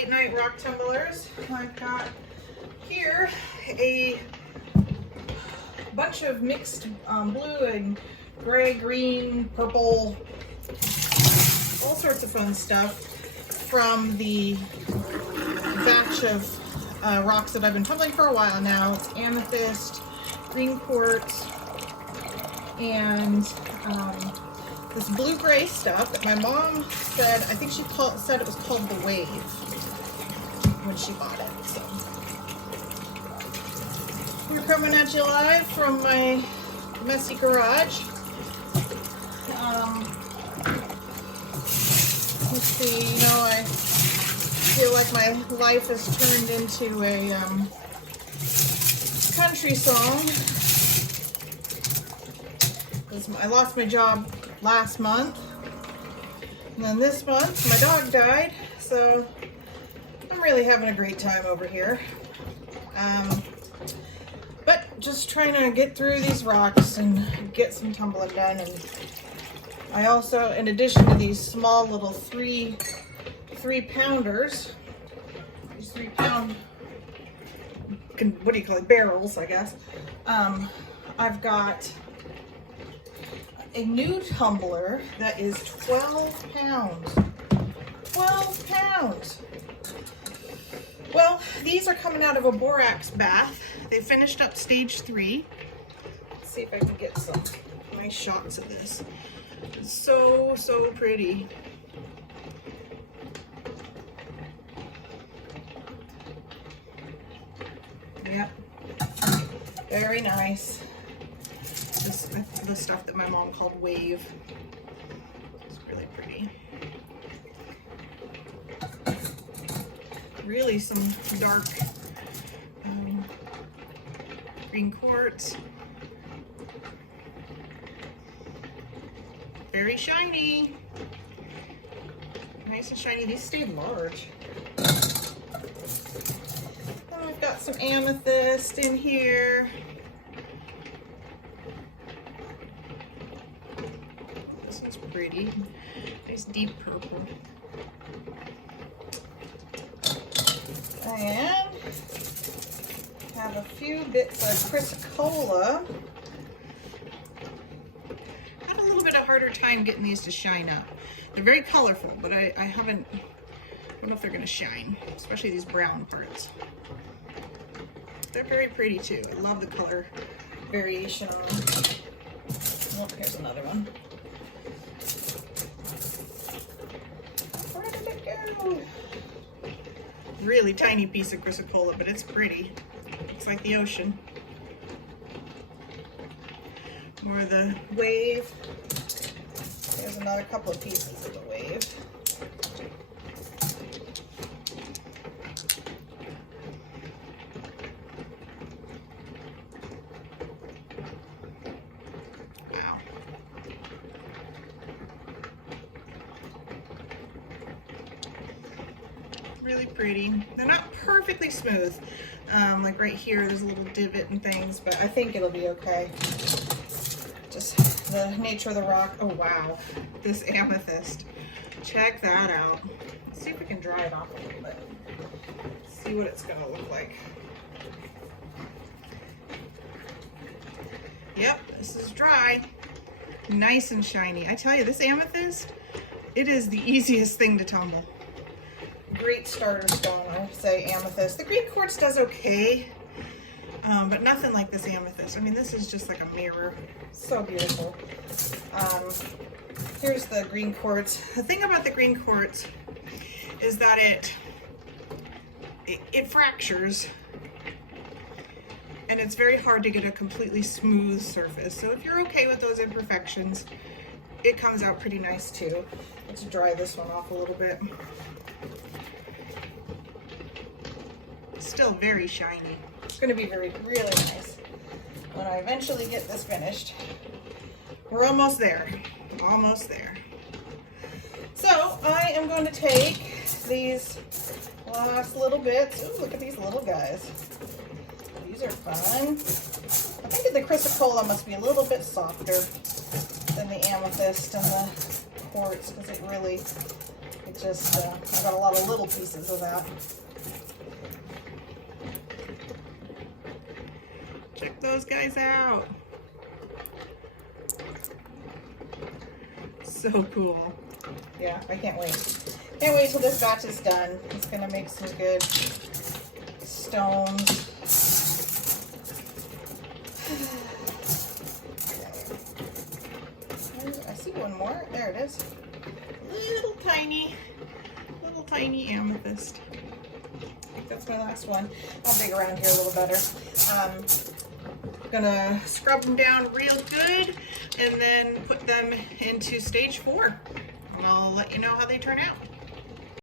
late night rock tumblers. I've got here a bunch of mixed blue and gray, green, purple, all sorts of fun stuff from the batch of rocks that I've been tumbling for a while now. It's amethyst, green quartz, and this blue-gray stuff that my mom said, I think she said it was called the Wave when she bought it. So we're coming at you live from my messy garage. Let's see, you know, I feel like my life has turned into a country song. I lost my job last month, and then this month my dog died, so I'm really having a great time over here. But just trying to get through these rocks and get some tumbling done. And I also, in addition to these small little three pounders, these 3 pound, what do you call it, barrels, I guess, I've got a new tumbler that is 12 pounds. 12 pounds! Well, these are coming out of a borax bath. They finished up stage 3. Let's see if I can get some nice shots of this. It's so, so pretty. Yep. Very nice. The stuff that my mom called Wave. It's really pretty. Really some dark green quartz. Very shiny. Nice and shiny. These stayed large. And we've got some amethyst in here. Pretty. Nice deep purple. And have a few bits of chrysocolla. Had a little bit of harder time getting these to shine up. They're very colorful, but I don't know if they're gonna shine, especially these brown parts. They're very pretty too. I love the color variation on them. Oh, here's another one. Really tiny piece of chrysocolla, but it's pretty. Looks like the ocean. More of the Wave. There's another couple of pieces of the Wave. Wow. Really pretty. They're not perfectly smooth. Like right here, there's a little divot and things, but I think it'll be okay. Just the nature of the rock. Oh wow, this amethyst. Check that out. Let's see if we can dry it off a little bit. See what it's gonna look like. Yep, this is dry. Nice and shiny. I tell you, this amethyst, it is the easiest thing to tumble. Great starter stone, I would say, amethyst. The green quartz does okay, but nothing like this amethyst. I mean, this is just like a mirror. So beautiful. Here's the green quartz. The thing about the green quartz is that it fractures, and it's very hard to get a completely smooth surface. So if you're okay with those imperfections, it comes out pretty nice too. Let's dry this one off a little bit. Still very shiny. It's going to be really nice when I eventually get this finished. We're almost there. Almost there. So I am going to take these last little bits. Ooh, look at these little guys. These are fun. I think the chrysocolla must be a little bit softer than the amethyst and the quartz because it really just, I got a lot of little pieces of that. Check those guys out. So cool. Yeah, I can't wait. Can't wait till this batch is done. It's gonna make some good stones. I see one more. There it is. Little tiny amethyst. I think that's my last one. I'll dig around here a little better. Gonna scrub them down real good and then put them into stage 4. And I'll let you know how they turn out.